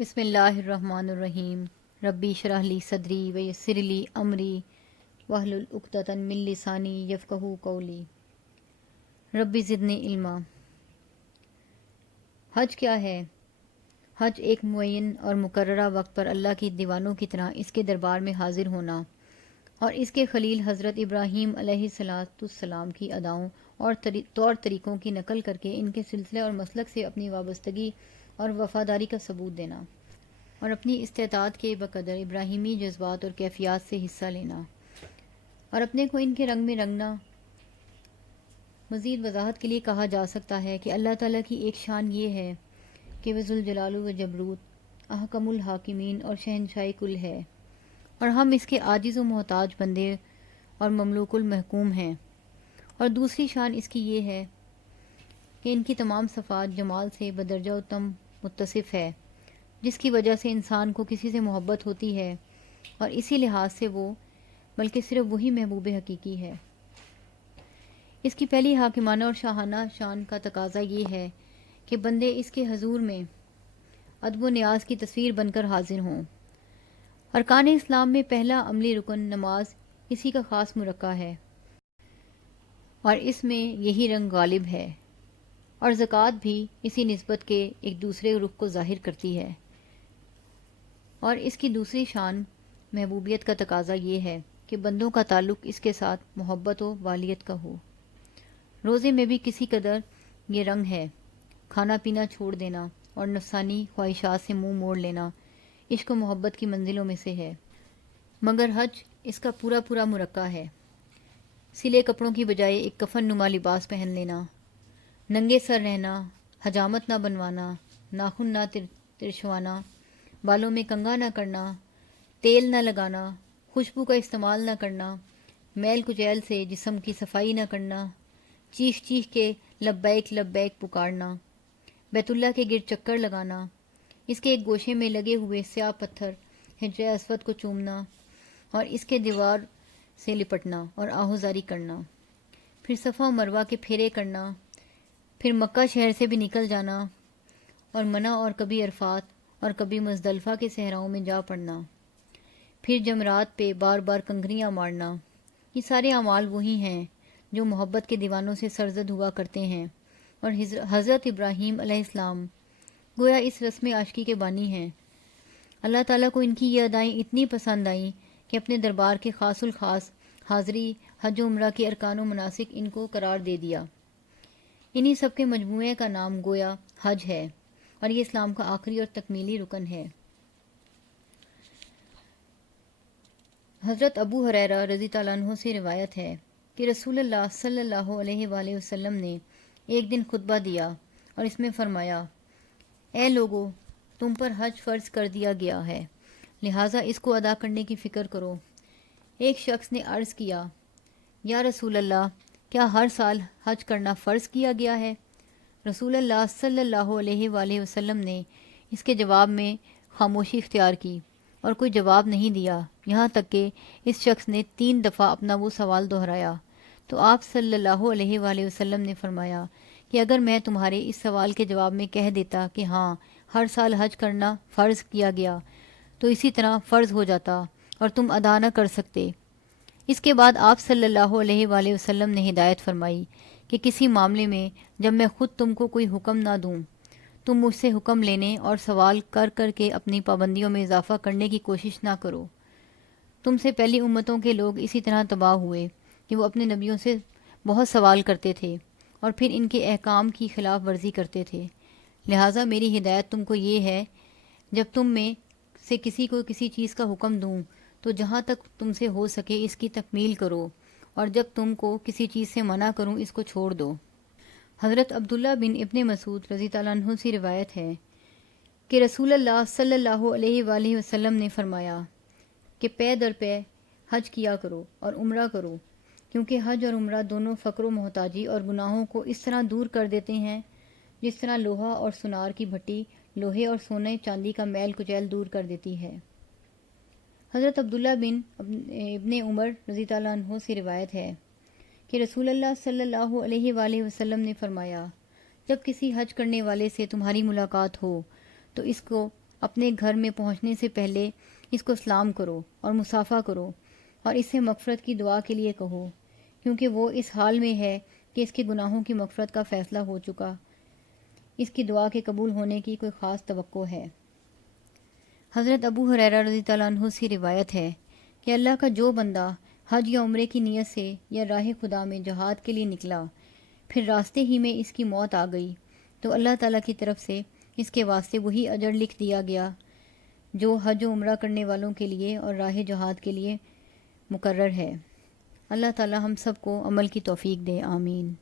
بسم اللہ الرحمن الرحیم۔ ربی اشرح لی صدری ویسر لی امری واحلل عقدۃ من لسانی یفقہوا قولی۔ ربی زدنی علما۔ حج کیا ہے؟ حج ایک معین اور مقررہ وقت پر اللہ کی دیوانوں کی طرح اس کے دربار میں حاضر ہونا اور اس کے خلیل حضرت ابراہیم علیہ السلام کی اداؤں اور طور طریقوں کی نقل کر کے ان کے سلسلے اور مسلک سے اپنی وابستگی اور وفاداری کا ثبوت دینا اور اپنی استطاعت کے بقدر ابراہیمی جذبات اور کیفیات سے حصہ لینا اور اپنے کو ان کے رنگ میں رنگنا۔ مزید وضاحت کے لیے کہا جا سکتا ہے کہ اللہ تعالیٰ کی ایک شان یہ ہے کہ وہ ذوالجلال و جبروت، احکم الحاکمین اور شہنشاہ کل ہے، اور ہم اس کے عاجز و محتاج بندے اور مملوک المحکوم ہیں۔ اور دوسری شان اس کی یہ ہے کہ ان کی تمام صفات جمال سے بدرجہ اتم متصف ہے، جس کی وجہ سے انسان کو کسی سے محبت ہوتی ہے، اور اسی لحاظ سے وہ بلکہ صرف وہی محبوب حقیقی ہے۔ اس کی پہلی حاکمانہ اور شاہانہ شان کا تقاضا یہ ہے کہ بندے اس کے حضور میں ادب و نیاز کی تصویر بن کر حاضر ہوں۔ ارکان اسلام میں پہلا عملی رکن نماز اسی کا خاص مرقع ہے، اور اس میں یہی رنگ غالب ہے، اور زکوٰۃ بھی اسی نسبت کے ایک دوسرے رخ کو ظاہر کرتی ہے۔ اور اس کی دوسری شان محبوبیت کا تقاضا یہ ہے کہ بندوں کا تعلق اس کے ساتھ محبت و والیت کا ہو۔ روزے میں بھی کسی قدر یہ رنگ ہے، کھانا پینا چھوڑ دینا اور نفسانی خواہشات سے منہ موڑ لینا عشق و محبت کی منزلوں میں سے ہے، مگر حج اس کا پورا مرقع ہے۔ سلے کپڑوں کی بجائے ایک کفن نما لباس پہن لینا، ننگے سر رہنا، حجامت نہ بنوانا، ناخن نہ ترشوانا، بالوں میں کنگھا نہ کرنا، تیل نہ لگانا، خوشبو کا استعمال نہ کرنا، میل کچیل سے جسم کی صفائی نہ کرنا، چیخ کے لبیک لبیک پکارنا، بیت اللہ کے گرد چکر لگانا، اس کے ایک گوشے میں لگے ہوئے سیاہ پتھر حجر اسود کو چومنا اور اس کے دیوار سے لپٹنا اور آہوزاری کرنا، پھر صفا و مروہ کے پھیرے کرنا، پھر مکہ شہر سے بھی نکل جانا اور منی اور کبھی عرفات اور کبھی مزدلفہ کے صحراؤں میں جا پڑنا، پھر جمرات پہ بار بار کنکریاں مارنا۔ یہ سارے اعمال وہی ہیں جو محبت کے دیوانوں سے سرزد ہوا کرتے ہیں، اور حضرت ابراہیم علیہ السلام گویا اس رسم عاشقی کے بانی ہیں۔ اللہ تعالیٰ کو ان کی یہ ادائیں اتنی پسند آئیں کہ اپنے دربار کے خاص الخاص حاضری حج و عمرہ کے ارکان و مناسک ان کو قرار دے دیا۔ انہی سب کے مجموعے کا نام گویا حج ہے، اور یہ اسلام کا آخری اور تکمیلی رکن ہے۔ حضرت ابو ہریرہ رضی اللہ عنہ سے روایت ہے کہ رسول اللہ صلی اللہ علیہ وآلہ وسلم نے ایک دن خطبہ دیا اور اس میں فرمایا، اے لوگو، تم پر حج فرض کر دیا گیا ہے، لہٰذا اس کو ادا کرنے کی فکر کرو۔ ایک شخص نے عرض کیا، یا رسول اللہ، کیا ہر سال حج کرنا فرض کیا گیا ہے؟ رسول اللہ صلی اللہ علیہ وآلہ وسلم نے اس کے جواب میں خاموشی اختیار کی اور کوئی جواب نہیں دیا، یہاں تک کہ اس شخص نے 3 دفعہ اپنا وہ سوال دہرایا تو آپ صلی اللہ علیہ وآلہ وسلم نے فرمایا کہ اگر میں تمہارے اس سوال کے جواب میں کہہ دیتا کہ ہاں، ہر سال حج کرنا فرض کیا گیا، تو اسی طرح فرض ہو جاتا اور تم ادا نہ کر سکتے۔ اس کے بعد آپ صلی اللہ علیہ وآلہ وسلم نے ہدایت فرمائی کہ کسی معاملے میں جب میں خود تم کو کوئی حکم نہ دوں، تم مجھ سے حکم لینے اور سوال کر کے اپنی پابندیوں میں اضافہ کرنے کی کوشش نہ کرو۔ تم سے پہلی امتوں کے لوگ اسی طرح تباہ ہوئے کہ وہ اپنے نبیوں سے بہت سوال کرتے تھے اور پھر ان کے احکام کی خلاف ورزی کرتے تھے۔ لہٰذا میری ہدایت تم کو یہ ہے، جب تم میں سے کسی کو کسی چیز کا حکم دوں تو جہاں تک تم سے ہو سکے اس کی تکمیل کرو، اور جب تم کو کسی چیز سے منع کروں اس کو چھوڑ دو۔ حضرت عبداللہ بن ابن مسعود رضی اللہ عنہ سے روایت ہے کہ رسول اللہ صلی اللہ علیہ وآلہ وسلم نے فرمایا کہ پے در پے حج کیا کرو اور عمرہ کرو، کیونکہ حج اور عمرہ دونوں فقر و محتاجی اور گناہوں کو اس طرح دور کر دیتے ہیں جس طرح لوہا اور سونار کی بھٹی لوہے اور سونے چاندی کا میل کچیل دور کر دیتی ہے۔ حضرت عبداللہ بن ابن عمر رضی اللہ عنہ سے روایت ہے کہ رسول اللہ صلی اللہ علیہ وآلہ وسلم نے فرمایا، جب کسی حج کرنے والے سے تمہاری ملاقات ہو تو اس کو اپنے گھر میں پہنچنے سے پہلے اس کو سلام کرو اور مصافحہ کرو اور اس سے مغفرت کی دعا کے لیے کہو، کیونکہ وہ اس حال میں ہے کہ اس کے گناہوں کی مغفرت کا فیصلہ ہو چکا۔ اس کی دعا کے قبول ہونے کی کوئی خاص توقع ہے۔ حضرت ابو ہریرہ رضی اللہ عنہ سے روایت ہے کہ اللہ کا جو بندہ حج یا عمرے کی نیت سے یا راہ خدا میں جہاد کے لیے نکلا، پھر راستے ہی میں اس کی موت آ گئی، تو اللہ تعالیٰ کی طرف سے اس کے واسطے وہی اجر لکھ دیا گیا جو حج و عمرہ کرنے والوں کے لیے اور راہ جہاد کے لیے مقرر ہے۔ اللہ تعالیٰ ہم سب کو عمل کی توفیق دے، آمین۔